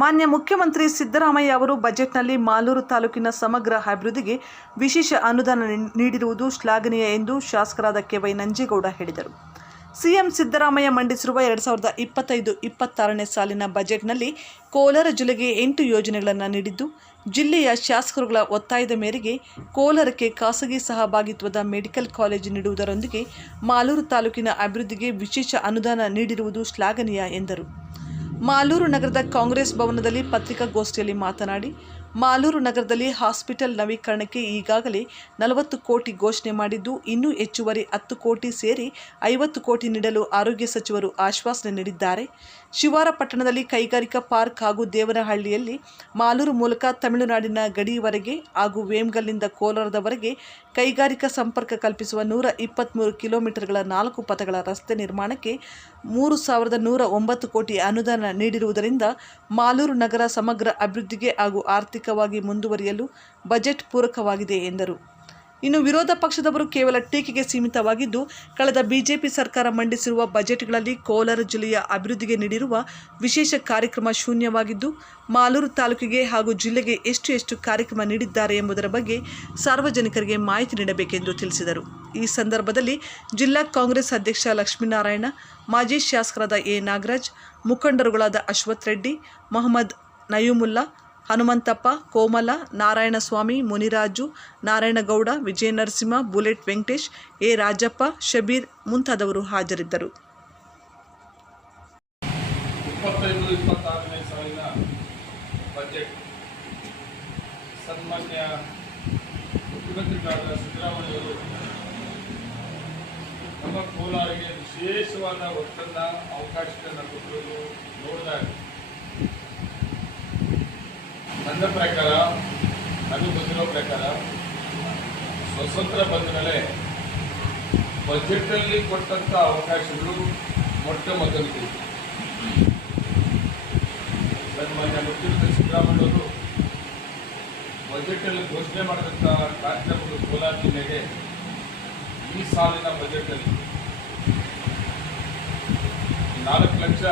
ಮಾನ್ಯ ಮುಖ್ಯಮಂತ್ರಿ ಸಿದ್ದರಾಮಯ್ಯ ಅವರು ಬಜೆಟ್ನಲ್ಲಿ ಮಾಲೂರು ತಾಲೂಕಿನ ಸಮಗ್ರ ಅಭಿವೃದ್ಧಿಗೆ ವಿಶೇಷ ಅನುದಾನ ನೀಡಿರುವುದು ಶ್ಲಾಘನೀಯ ಎಂದು ಶಾಸಕರಾದ ಕೆವೈ ನಂಜೇಗೌಡ ಹೇಳಿದರು. ಸಿಎಂ ಸಿದ್ದರಾಮಯ್ಯ ಮಂಡಿಸಿರುವ ಎರಡು ಸಾವಿರದ ಇಪ್ಪತ್ತೈದು, ಇಪ್ಪತ್ತಾರನೇ ಸಾಲಿನ ಬಜೆಟ್ನಲ್ಲಿ ಕೋಲಾರ ಜಿಲ್ಲೆಗೆ ಎಂಟು ಯೋಜನೆಗಳನ್ನು ನೀಡಿದ್ದು, ಜಿಲ್ಲೆಯ ಶಾಸಕರುಗಳ ಒತ್ತಾಯದ ಮೇರೆಗೆ ಕೋಲಾರಕ್ಕೆ ಖಾಸಗಿ ಸಹಭಾಗಿತ್ವದ ಮೆಡಿಕಲ್ ಕಾಲೇಜು ನೀಡುವುದರೊಂದಿಗೆ ಮಾಲೂರು ತಾಲೂಕಿನ ಅಭಿವೃದ್ಧಿಗೆ ವಿಶೇಷ ಅನುದಾನ ನೀಡಿರುವುದು ಶ್ಲಾಘನೀಯ ಎಂದರು. ಮಾಲೂರು ನಗರದ ಕಾಂಗ್ರೆಸ್ ಭವನದಲ್ಲಿ ಪತ್ರಿಕಾಗೋಷ್ಠಿಯಲ್ಲಿ ಮಾತನಾಡಿ ಮಾಲೂರು ನಗರದಲ್ಲಿ ಹಾಸ್ಪಿಟಲ್ ನವೀಕರಣಕ್ಕೆ ಈಗಾಗಲೇ ನಲವತ್ತು ಕೋಟಿ ಘೋಷಣೆ ಮಾಡಿದ್ದು, ಇನ್ನೂ ಹೆಚ್ಚುವರಿ ಹತ್ತು ಕೋಟಿ ಸೇರಿ ಐವತ್ತು ಕೋಟಿ ನೀಡಲು ಆರೋಗ್ಯ ಸಚಿವರು ಆಶ್ವಾಸನೆ ನೀಡಿದ್ದಾರೆ. ಶಿವಾರ ಪಟ್ಟಣದಲ್ಲಿ ಕೈಗಾರಿಕಾ ಪಾರ್ಕ್ ಹಾಗೂ ದೇವನಹಳ್ಳಿಯಲ್ಲಿ ಮಾಲೂರು ಮೂಲಕ ತಮಿಳುನಾಡಿನ ಗಡಿಯವರೆಗೆ ಹಾಗೂ ವೇಮ್ಗಲ್ನಿಂದ ಕೋಲಾರದವರೆಗೆ ಕೈಗಾರಿಕಾ ಸಂಪರ್ಕ ಕಲ್ಪಿಸುವ ನೂರ ಇಪ್ಪತ್ತ್ಮೂರು ಕಿಲೋಮೀಟರ್ಗಳ ನಾಲ್ಕು ಪಥಗಳ ರಸ್ತೆ ನಿರ್ಮಾಣಕ್ಕೆ ಮೂರು ಸಾವಿರದ ನೂರ ಒಂಬತ್ತು ಕೋಟಿ ಅನುದಾನ ನೀಡಿರುವುದರಿಂದ ಮಾಲೂರು ನಗರ ಸಮಗ್ರ ಅಭಿವೃದ್ಧಿಗೆ ಹಾಗೂ ಆರ್ಥಿಕವಾಗಿ ಮುಂದುವರಿಯಲು ಬಜೆಟ್ ಪೂರಕವಾಗಿದೆ ಎಂದರು. ಇನ್ನು ವಿರೋಧ ಪಕ್ಷದವರು ಕೇವಲ ಟೀಕೆಗೆ ಸೀಮಿತವಾಗಿದ್ದು, ಕಳೆದ ಬಿಜೆಪಿ ಸರ್ಕಾರ ಮಂಡಿಸಿರುವ ಬಜೆಟ್ಗಳಲ್ಲಿ ಕೋಲಾರ ಜಿಲ್ಲೆಯ ಅಭಿವೃದ್ಧಿಗೆ ನೀಡಿರುವ ವಿಶೇಷ ಕಾರ್ಯಕ್ರಮ ಶೂನ್ಯವಾಗಿದ್ದು, ಮಾಲೂರು ತಾಲೂಕಿಗೆ ಹಾಗೂ ಜಿಲ್ಲೆಗೆ ಎಷ್ಟು ಎಷ್ಟು ಕಾರ್ಯಕ್ರಮ ನೀಡಿದ್ದಾರೆ ಎಂಬುದರ ಬಗ್ಗೆ ಸಾರ್ವಜನಿಕರಿಗೆ ಮಾಹಿತಿ ನೀಡಬೇಕೆಂದು ತಿಳಿಸಿದರು. ಈ ಸಂದರ್ಭದಲ್ಲಿ ಜಿಲ್ಲಾ ಕಾಂಗ್ರೆಸ್ ಅಧ್ಯಕ್ಷ ಲಕ್ಷ್ಮೀನಾರಾಯಣ, ಮಾಜಿ ಶಾಸಕರಾದ ಎ ನಾಗರಾಜ್, ಮುಖಂಡರುಗಳಾದ ಅಶ್ವಥ್ ರೆಡ್ಡಿ, ಮೊಹಮ್ಮದ್ ನಯೂಮುಲ್ಲಾ ಹನುಮಂತಪ್ಪ, ಕೋಮಲ, ನಾರಾಯಣಸ್ವಾಮಿ, ಮುನಿರಾಜು, ನಾರಾಯಣಗೌಡ ವಿಜಯ ನರಸಿಂಹ ಬುಲೆಟ್ ವೆಂಕಟೇಶ್, ಎ. ರಾಜಪ್ಪ, ಶಬೀರ್ ಮುಂತಾದವರು ಹಾಜರಿದ್ದರು. ಕೋಲಾರಿಗೆ ವಿಶೇಷವಾದ ಒತ್ತನ್ನ ಅವಕಾಶಗಳನ್ನು ಕೊಟ್ಟಿರೋದು ನೋಡಿದಾಗ ನನ್ನ ಪ್ರಕಾರ ನನಗೆ ಬಂದಿರೋ ಪ್ರಕಾರ, ಸ್ವತಂತ್ರ ಬಂದ ಮೇಲೆ ಬಜೆಟಲ್ಲಿ ಕೊಟ್ಟಂಥ ಅವಕಾಶಗಳು ಮೊಟ್ಟ ಮೊದಲಿಗೆ ಸನ್ಮಾನ್ಯ ಮುಖ್ಯಮಂತ್ರಿ ಸಿದ್ದರಾಮಯ್ಯವರು ಬಜೆಟಲ್ಲಿ ಘೋಷಣೆ ಮಾಡಿದಂಥ ಕಾರ್ಯಕ್ರಮಗಳು ಕೋಲಾರ ಜಿಲ್ಲೆಗೆ ಈ ಸಾಲಿನ ಬಜೆಟಲ್ಲಿ ನಾಲ್ಕು ಲಕ್ಷ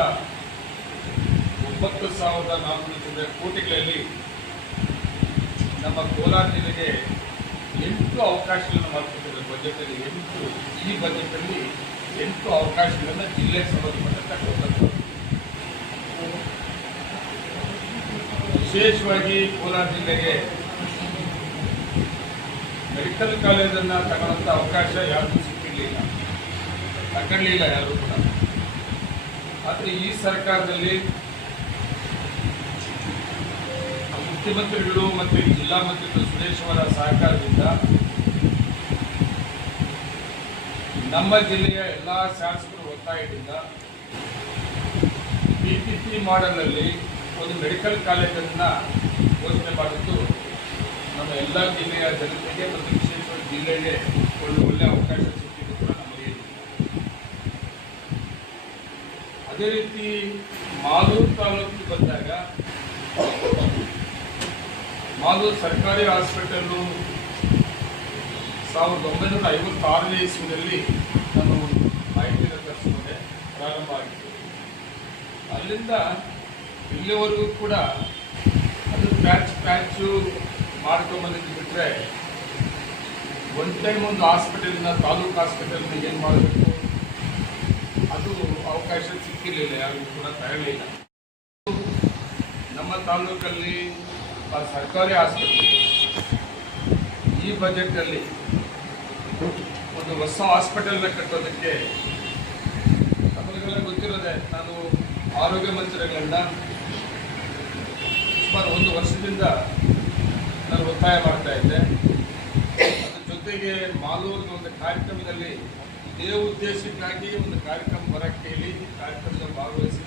ಒಂಬತ್ತು ಸಾವಿರದ ನಾಲ್ಕುನೂರ ಚಿಲ್ಲರೆ ಕೋಟಿಗಳಲ್ಲಿ ನಮ್ಮ ಕೋಲಾರ ಜಿಲ್ಲೆಗೆ ಎಂಟು ಅವಕಾಶಗಳನ್ನು ಮಾಡಿಕೊಟ್ಟಿದ್ದಾರೆ. ಬಜೆಟಲ್ಲಿ ಎಂಟು, ಈ ಬಜೆಟಲ್ಲಿ ಎಂಟು ಅವಕಾಶಗಳನ್ನು ಜಿಲ್ಲೆಗೆ ಸಂಬಂಧಪಟ್ಟಂತ ಕೊಟ್ಟಂಥದ್ದು ವಿಶೇಷವಾಗಿ ಕೋಲಾರ ಜಿಲ್ಲೆಗೆ ಮೆಡಿಕಲ್ ಕಾಲೇಜನ್ನು ತಗೊಳ್ಳೋಂಥ ಅವಕಾಶ ಯಾರಿಗೂ ಸಿಕ್ಕಿರಲಿಲ್ಲ. ತಗೊಳ್ಳಿಲ್ಲ ಯಾರು ಕೂಡ. ಆದರೆ ಈ ಸರ್ಕಾರದಲ್ಲಿ ಮುಖ್ಯಮಂತ್ರಿಗಳು ಮತ್ತು ಜಿಲ್ಲಾ ಮತ್ತು ಸುರೇಶ್ ಅವರ ಸಹಕಾರದಿಂದ ನಮ್ಮ ಜಿಲ್ಲೆಯ ಎಲ್ಲ ಶಾಸಕರು ಒತ್ತಾಯದಿಂದ ಪಿ ಪಿ ಪಿ ಮಾಡೆಲಲ್ಲಿ ಒಂದು ಮೆಡಿಕಲ್ ಕಾಲೇಜನ್ನು ಘೋಷಣೆ ಮಾಡಿದ್ದು, ನಮ್ಮ ಎಲ್ಲ ಜಿಲ್ಲೆಯ ಜನತೆಗೆ ಮತ್ತು ವಿಶೇಷವಾಗಿ ಜಿಲ್ಲೆಗೆ ಒಂದು ಒಳ್ಳೆಯ ಅವಕಾಶ ಸಿಕ್ಕಿದ್ದು ಕೂಡ ನಮಗೆ ಅದೇ ರೀತಿ ಮಾಲೂರು ತಾಲೂಕಿಗೆ ಬಂದಾಗ ಮಾಲೂರು ಸರ್ಕಾರಿ ಹಾಸ್ಪಿಟಲ್ಲು ಸಾವಿರದ ಒಂಬೈನೂರ ಐವತ್ತಾರನೇ ಇಸ್ವಿನಲ್ಲಿ ನಾನು ಮಾಹಿತಿಯನ್ನು ತರಿಸಿಕೊಂಡೆ ಪ್ರಾರಂಭ ಆಗಿತ್ತು. ಅಲ್ಲಿಂದ ಇಲ್ಲಿವರೆಗೂ ಕೂಡ ಅದು ಪ್ಯಾಚ್ ಪ್ಯಾಚು ಮಾಡ್ಕೊಂಬಂದಿದ್ದು ಬಿಟ್ಟರೆ ಒನ್ ಟೈಮ್ ಒಂದು ಹಾಸ್ಪಿಟಲ್ನ ತಾಲೂಕು ಹಾಸ್ಪಿಟಲ್ನ ಏನು ಮಾಡಬೇಕು? ಅದು ಅವಕಾಶ ಸಿಕ್ಕಿರಲಿಲ್ಲ, ಯಾರಿಗೂ ಕೂಡ ತಗೊಳ್ಳಿಲ್ಲ ನಮ್ಮ ತಾಲೂಕಲ್ಲಿ ಆ ಸರ್ಕಾರಿ ಆಸ್ಪತ್ರೆ, ಈ ಬಜೆಟ್ನಲ್ಲಿ ಒಂದು ಹೊಸ ಹಾಸ್ಪಿಟಲ್ನ ಕಟ್ಟೋದಕ್ಕೆ ನಮಗೆಲ್ಲ ಗೊತ್ತಿರೋದೆ ನಾನು ಆರೋಗ್ಯ ಮಂತ್ರಿಗಳನ್ನ ಸುಮಾರು ಒಂದು ವರ್ಷದಿಂದ ನಾನು ಒತ್ತಾಯ ಮಾಡ್ತಾ ಇದ್ದೆ. ಅದ್ರ ಜೊತೆಗೆ ಮಾಲೂರಿನ ಒಂದು ಕಾರ್ಯಕ್ರಮದಲ್ಲಿ ಇದೇ ಉದ್ದೇಶಕ್ಕಾಗಿ ಒಂದು ಕಾರ್ಯಕ್ರಮ ಬರಕ್ಕೆ ಹೇಳಿ ಕಾರ್ಯಕ್ರಮದಲ್ಲಿ ಭಾಗವಹಿಸಿ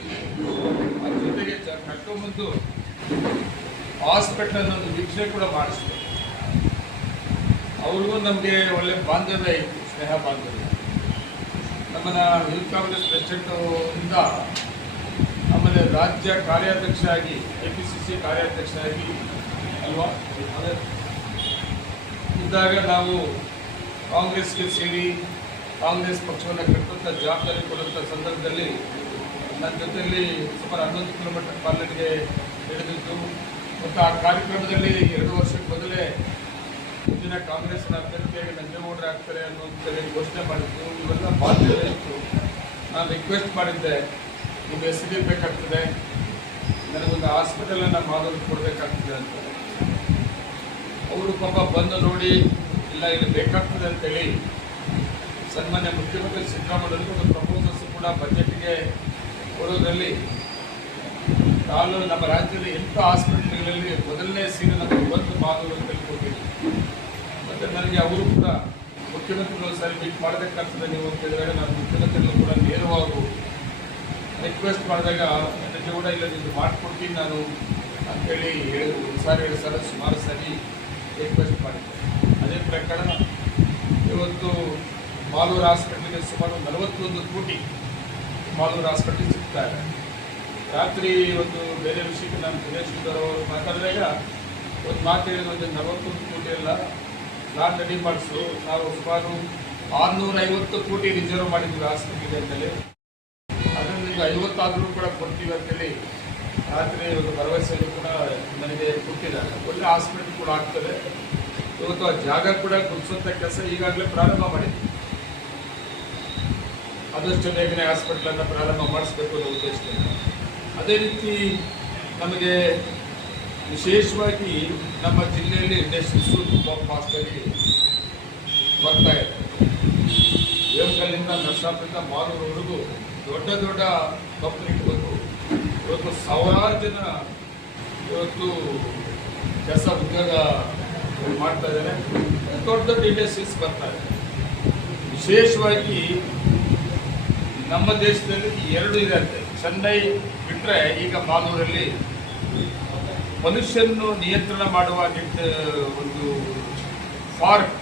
ಅದ್ರ ಜೊತೆಗೆ ಕರ್ಕೊಂಬಂದು ಹಾಸ್ಪಿಟಲ್ ಒಂದು ವೀಕ್ಷಣೆ ಕೂಡ ಮಾಡಿಸಿದೆ ಅವ್ರಿಗೂ ನಮಗೆ ಒಳ್ಳೆ ಬಾಂಧವ್ಯ ಇತ್ತು, ಸ್ನೇಹ ಬಾಂಧವ್ಯ. ನಮ್ಮನ್ನ ಹೆಲ್ತ್ ಕಾಂಗ್ರೆಸ್ ಪ್ರೆಸಿಡೆಂಟ್ ಇಂದ ಆಮೇಲೆ ರಾಜ್ಯ ಕಾರ್ಯಾಧ್ಯಕ್ಷ ಆಗಿ ಎ ಪಿ ಸಿ ಸಿ ಕಾರ್ಯಾಧ್ಯಕ್ಷ ಆಗಿ ಅಲ್ವಾ? ಇದ್ದಾಗ ನಾವು ಕಾಂಗ್ರೆಸ್ಗೆ ಸೇರಿ ಕಾಂಗ್ರೆಸ್ ಪಕ್ಷವನ್ನು ಕಟ್ಟುವಂಥ ಜವಾಬ್ದಾರಿ ಕೊಡುವಂಥ ಸಂದರ್ಭದಲ್ಲಿ ನನ್ನ ಜೊತೆಯಲ್ಲಿ ಸುಮಾರು ಹನ್ನೊಂದು ಕಿಲೋಮೀಟರ್ ಪಾರ್ಲೆಟ್ಗೆ ನಡೆದಿದ್ದು. ಮತ್ತು ಆ ಕಾರ್ಯಕ್ರಮದಲ್ಲಿ ಎರಡು ವರ್ಷಕ್ಕೆ ಮೊದಲೇ ಮುಂದಿನ ಕಾಂಗ್ರೆಸ್ನ ಅಭ್ಯರ್ಥಿಯಾಗಿ ನಂಜೇಗೌಡರು ಆಗ್ತಾರೆ ಅನ್ನುವಂಥೇಳಿ ಘೋಷಣೆ ಮಾಡಿದ್ದು. ಇವೆಲ್ಲ ಬಾಧ್ಯತೆ ಇತ್ತು. ನಾನು ರಿಕ್ವೆಸ್ಟ್ ಮಾಡಿದ್ದೆ, ನಿಮಗೆ ಸಿಗಬೇಕಾಗ್ತದೆ ಬೇಕಾಗ್ತದೆ. ನನಗೊಂದು ಹಾಸ್ಪಿಟಲನ್ನು ಮಾಡೋದು ಕೊಡಬೇಕಾಗ್ತದೆ ಅಂತ. ಅವರು ಪಾಪ ಬಂದು ನೋಡಿ, ಇಲ್ಲ, ಇಲ್ಲಿ ಬೇಕಾಗ್ತದೆ ಅಂತೇಳಿ ಸನ್ಮಾನ್ಯ ಮುಖ್ಯಮಂತ್ರಿ ಸಿದ್ದರಾಮಯ್ಯವರು ಒಂದು ಪ್ರಪೋಸಲ್ಸ್ ಕೂಡ ಬಜೆಟ್ಗೆ ಕೊಡೋದ್ರಲ್ಲಿ ನಾನು ನಮ್ಮ ರಾಜ್ಯದ ಎಂಟು ಹಾಸ್ಪಿಟಲ್ಗಳಲ್ಲಿ ಮೊದಲನೇ ಸೀರೆ ನಾನು ಒಂದು ಮಾದರಿ ಅಂತ ಕೊಟ್ಟಿದ್ದೆ ಮತ್ತು ನನಗೆ ಅವರು ಕೂಡ ಮುಖ್ಯಮಂತ್ರಿಗಳು ಸರಿ ಮೀಟ್ ಮಾಡಬೇಕಾಗ್ತದೆ ನೀವು ಅಂತ ಹೇಳಿದಾಗ ನಾನು ಮುಖ್ಯಮಂತ್ರಿಗಳು ಕೂಡ ನೇರವಾಗಿ ರಿಕ್ವೆಸ್ಟ್ ಮಾಡಿದಾಗ ನನಗೆ ಕೂಡ ಇಲ್ಲ ಇದು ಮಾಡಿಕೊಡ್ತೀನಿ ನಾನು ಹೇಳಿ ಒಂದು ಸಾರಿ ಎರಡು ಸಲ ಸುಮಾರು ಸರಿ ರಿಕ್ವೆಸ್ಟ್ ಮಾಡಿದ್ದೆ. ಅದೇ ಪ್ರಕಾರ ಇವತ್ತು ಮಾಲೂರು ಹಾಸ್ಪಿಟ್ಲಿಗೆ ಸುಮಾರು ನಲವತ್ತೊಂದು ಕೋಟಿ ಮಾಲೂರು ಹಾಸ್ಪಿಟ್ಲಿಗೆ ಸಿಗ್ತಾ ಇದೆ. ರಾತ್ರಿ ಒಂದು ಬೇರೆ ವಿಷಯಕ್ಕೆ ನಾನು ದಿನೇಶ್ ಗುಂಡೂರಾವ್ ಅವರು ಮಾತಾಡಿದಾಗ ಒಂದು ಮಾತು ಹೇಳಿದ ಒಂದು ನಲವತ್ತೊಂದು ಕೋಟಿ ಎಲ್ಲ ಪ್ಲಾನ್ ರೆಡಿ ಮಾಡಿಸು. ನಾವು ಸುಮಾರು ಆರುನೂರ ಐವತ್ತು ಕೋಟಿ ರಿಸರ್ವ್ ಮಾಡಿದ್ವಿ ಆಸ್ಪತ್ರೆಗೆ ಅಂತೇಳಿ. ಅದನ್ನು ನೀವು ಐವತ್ತಾದರೂ ಕೂಡ ಕೊಡ್ತೀವಿ ಅಂತೇಳಿ ರಾತ್ರಿ ಒಂದು ಭರವಸೆಯನ್ನು ಕೂಡ ನನಗೆ ಕೊಟ್ಟಿದ್ದಾರೆ. ಒಳ್ಳೆ ಹಾಸ್ಪಿಟಲ್ ಕೂಡ ಆಗ್ತದೆ. ಇವತ್ತು ಆ ಜಾಗ ಕೂಡ ಗುರುಸುವಂಥ ಕೆಲಸ ಈಗಾಗಲೇ ಪ್ರಾರಂಭ ಮಾಡಿದ್ವಿ. ಆದಷ್ಟು ಬೇಗನೆ ಹಾಸ್ಪಿಟ್ಲನ್ನು ಪ್ರಾರಂಭ ಮಾಡಿಸ್ಬೇಕು ಅನ್ನೋ ಉದ್ದೇಶದಿಂದ. ಅದೇ ರೀತಿ ನಮಗೆ ವಿಶೇಷವಾಗಿ ನಮ್ಮ ಜಿಲ್ಲೆಯಲ್ಲಿ ನೆಸ್ಸು ಫಾಸ್ಟಾಗಿ ಬರ್ತಾ ಇದೆ. ದೇವಕಲ್ಲಿಂದ ನರ್ಸಾಪಿಂದ ಮಾರುವವರೆಗೂ ದೊಡ್ಡ ದೊಡ್ಡ ಕಂಪ್ನಿಗಳು ಇವತ್ತು ಸಾವಿರಾರು ಜನ ಇವತ್ತು ಕೆಲಸ ಉದ್ಯೋಗ ಮಾಡ್ತಾ ಇದ್ದಾರೆ. ದೊಡ್ಡ ದೊಡ್ಡ ಇಂಡಸ್ಟ್ರೀಸ್ ಬರ್ತಾ ಇದೆ. ವಿಶೇಷವಾಗಿ ನಮ್ಮ ದೇಶದಲ್ಲಿ ಎರಡು ಇದೆ ಚೆನ್ನೈ ಬಿಟ್ಟರೆ ಈಗ ಮಾಲೂರಲ್ಲಿ ಮನುಷ್ಯನನ್ನು ನಿಯಂತ್ರಣ ಮಾಡುವ ಒಂದು ಪಾರ್ಕ್.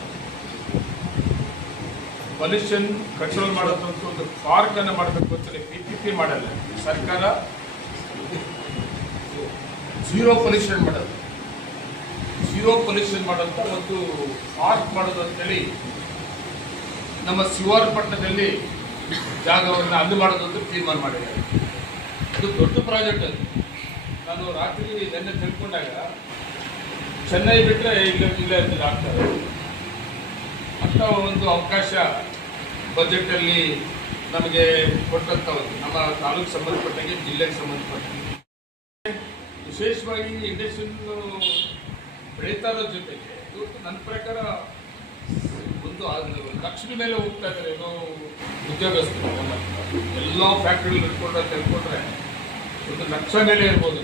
ಪೊಲ್ಯೂಷನ್ ಕಂಟ್ರೋಲ್ ಮಾಡೋದಂತ ಒಂದು ಪಾರ್ಕ್ ಅನ್ನು ಮಾಡಬೇಕು ಅಂತೇಳಿ ಪಿ ಪಿ ಪಿ ಮಾಡಲ್ಲ. ಸರ್ಕಾರ ಝೀರೋ ಪೊಲ್ಯೂಷನ್ ಮಾಡೋದು. ಝೀರೋ ಪೊಲ್ಯೂಷನ್ ಮಾಡೋಂಥ ಒಂದು ಪಾರ್ಕ್ ಮಾಡೋದು ಅಂತೇಳಿ ನಮ್ಮ ಶಿವಾರಪಟ್ಟಣದಲ್ಲಿ ಜಾಗವನ್ನು ಅಲ್ಲಿ ಮಾಡೋದು ಅಂತ ತೀರ್ಮಾನ ಮಾಡಿದ್ದಾರೆ. ಅದು ದೊಡ್ಡ ಪ್ರಾಜೆಕ್ಟ್ ಅದು. ನಾನು ರಾತ್ರಿ ನೆನ್ನೆ ತಿಳ್ಕೊಂಡಾಗ ಚೆನ್ನೈ ಬಿಟ್ಟರೆ ಇಲ್ಲ ಇಲ್ಲೇ ಇರ್ತಿಲ್ಲ ಆಗ್ತಾರೆ ಅಂತ ಒಂದು ಅವಕಾಶ ಬಜೆಟಲ್ಲಿ ನಮಗೆ ಕೊಟ್ಟಂತ ಒಂದು, ನಮ್ಮ ತಾಲೂಕು ಸಂಬಂಧಪಟ್ಟಂಗೆ, ಜಿಲ್ಲೆಗೆ ಸಂಬಂಧಪಟ್ಟಂಗೆ. ವಿಶೇಷವಾಗಿ ಇಂಡಸ್ಟ್ರಿಯನ್ನು ಬೆಳೀತಾ ಜೊತೆಗೆ ಇವತ್ತು ನನ್ನ ಪ್ರಕಾರ ಒಂದು ಲಕ್ಷ್ಮಿ ಮೇಲೆ ಹೋಗ್ತಾ ಇದ್ದಾರೆ ಏನೋ ಉದ್ಯೋಗಸ್ಥರು ಎಲ್ಲ ಫ್ಯಾಕ್ಟ್ರಿಗಳು ಇಟ್ಕೊಂಡ್ರೆ ತಿಳ್ಕೊಂಡ್ರೆ ಒಂದು ಲಕ್ಷ ಮೇಲೆ ಇರ್ಬೋದು.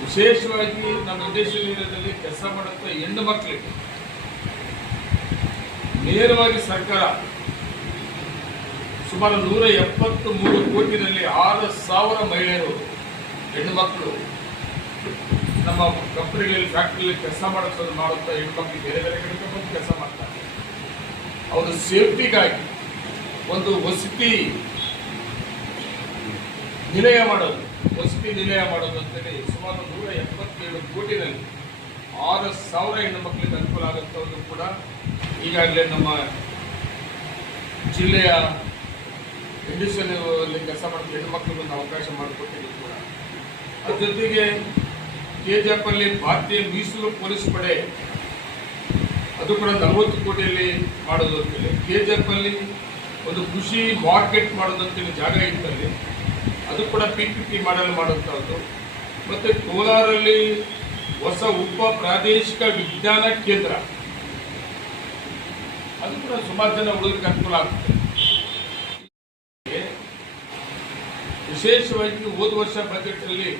ವಿಶೇಷವಾಗಿ ನಮ್ಮ ಉದ್ದೇಶದಲ್ಲಿ ಕೆಲಸ ಮಾಡುವಂಥ ಹೆಣ್ಣು ಮಕ್ಕಳಿಗೆ ನೇರವಾಗಿ ಸರ್ಕಾರ ಸುಮಾರು ನೂರ ಎಪ್ಪತ್ತು ಮೂರು ಕೋಟಿನಲ್ಲಿ ಆರು ಸಾವಿರ ಮಹಿಳೆಯರು, ಹೆಣ್ಣು ಮಕ್ಕಳು ನಮ್ಮ ಕಂಪ್ನಿಗಳಲ್ಲಿ ಫ್ಯಾಕ್ಟ್ರಿಯಲ್ಲಿ ಕೆಲಸ ಮಾಡೋದು ಮಾಡುತ್ತಾ ಹೆಣ್ಮಕ್ಳು ಬೇರೆ ಬೇರೆ ಕಡೆ ಬಂದು ಕೆಲಸ ಮಾಡ್ತಾರೆ. ಅವರು ಸೇಫ್ಟಿಗಾಗಿ ಒಂದು ವಸತಿ ನಿಲಯ ಮಾಡೋದು, ವಸತಿ ನಿಲಯ ಮಾಡೋದು ಅಂತೇಳಿ ಸುಮಾರು ನೂರ ಎಪ್ಪತ್ತೇಳು ಕೋಟಿನಲ್ಲಿ ಆರು ಸಾವಿರ ಹೆಣ್ಣು ಮಕ್ಕಳಿಗೆ ಅನುಕೂಲ ಆಗುತ್ತವರು ಕೂಡ ಈಗಾಗಲೇ ನಮ್ಮ ಜಿಲ್ಲೆಯ ಇಂಡಸ್ಟ್ರಿಯಲ್ಲಿ ಕೆಲಸ ಮಾಡೋದು ಹೆಣ್ಣು ಮಕ್ಕಳಿಗೆ ಒಂದು ಅವಕಾಶ ಮಾಡಿಕೊಟ್ಟಿದ್ದು ಕೂಡ. ಅದ್ರ ಜೊತೆಗೆ ಕೆ ಜಿ ಎಫ್ ಅಲ್ಲಿ ಭಾರತೀಯ ಮೀಸಲು ಪೊಲೀಸ್ ಪಡೆ ಅದು ಕೂಡ ನಲವತ್ತು ಕೋಟಿಯಲ್ಲಿ ಮಾಡೋದು ಅಂತೇಳಿ ಕೆ ಅಲ್ಲಿ ಒಂದು ಕೃಷಿ ಮಾರ್ಕೆಟ್ ಮಾಡೋದು ಅಂತೇಳಿ ಜಾಗ ಇತ್ತಲ್ಲಿ. ಅದು ಕೂಡ ಪಿ ಪಿ ಪಿ ಮಾಡಲು ಮಾಡುವಂಥದ್ದು. ಮತ್ತು ಕೋಲಾರಲ್ಲಿ ಹೊಸ ಉಪ ಪ್ರಾದೇಶಿಕ ವಿಜ್ಞಾನ ಕೇಂದ್ರ. ಅದು ಕೂಡ ಸುಮಾರು ಜನ ಹುಡುಗರಿಗೆ ಅನುಕೂಲ ಆಗುತ್ತೆ. ವಿಶೇಷವಾಗಿ ಹೋದ ವರ್ಷ ಬಜೆಟಲ್ಲಿ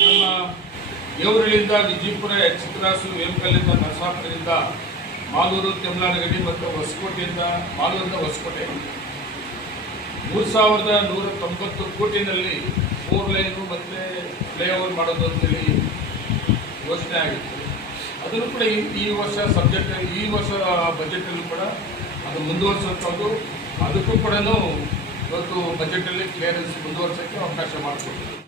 ನಮ್ಮ ದೇವರಳಿಯಿಂದ ವಿಜಯಪುರ ಚಿತ್ರಾಸು ವೇಮಕಲ್ಲಿಂದ ನರಸಾಪುರದಿಂದ ಮಾಲೂರು ತೆಮ್ಲಾನಗಡಿ ಮತ್ತು ಹೊಸಕೋಟೆಯಿಂದ ಮಾಲೂರಿಂದ ಹೊಸಕೋಟೆ. ಮೂರು ಸಾವಿರದ ನೂರ ತೊಂಬತ್ತು ಕೋಟಿನಲ್ಲಿ ಫೋರ್ ಲೈನು ಮತ್ತು ಫ್ಲೈಓವರ್ ಮಾಡೋದು ಅಂತೇಳಿ ಯೋಚನೆ ಆಗಿತ್ತು. ಅದನ್ನು ಕೂಡ ಈ ವರ್ಷ ಸಬ್ಜೆಕ್ಟ್ ಈ ವರ್ಷ ಬಜೆಟಲ್ಲೂ ಕೂಡ ಅದು ಮುಂದುವರಿಸುವಂಥದ್ದು. ಅದಕ್ಕೂ ಕೂಡ ಇವತ್ತು ಬಜೆಟಲ್ಲಿ ಕ್ಲಿಯರೆನ್ಸ್ ಮುಂದುವರ್ಸೋಕ್ಕೆ ಅವಕಾಶ ಮಾಡಿಕೊಡ್ತೀವಿ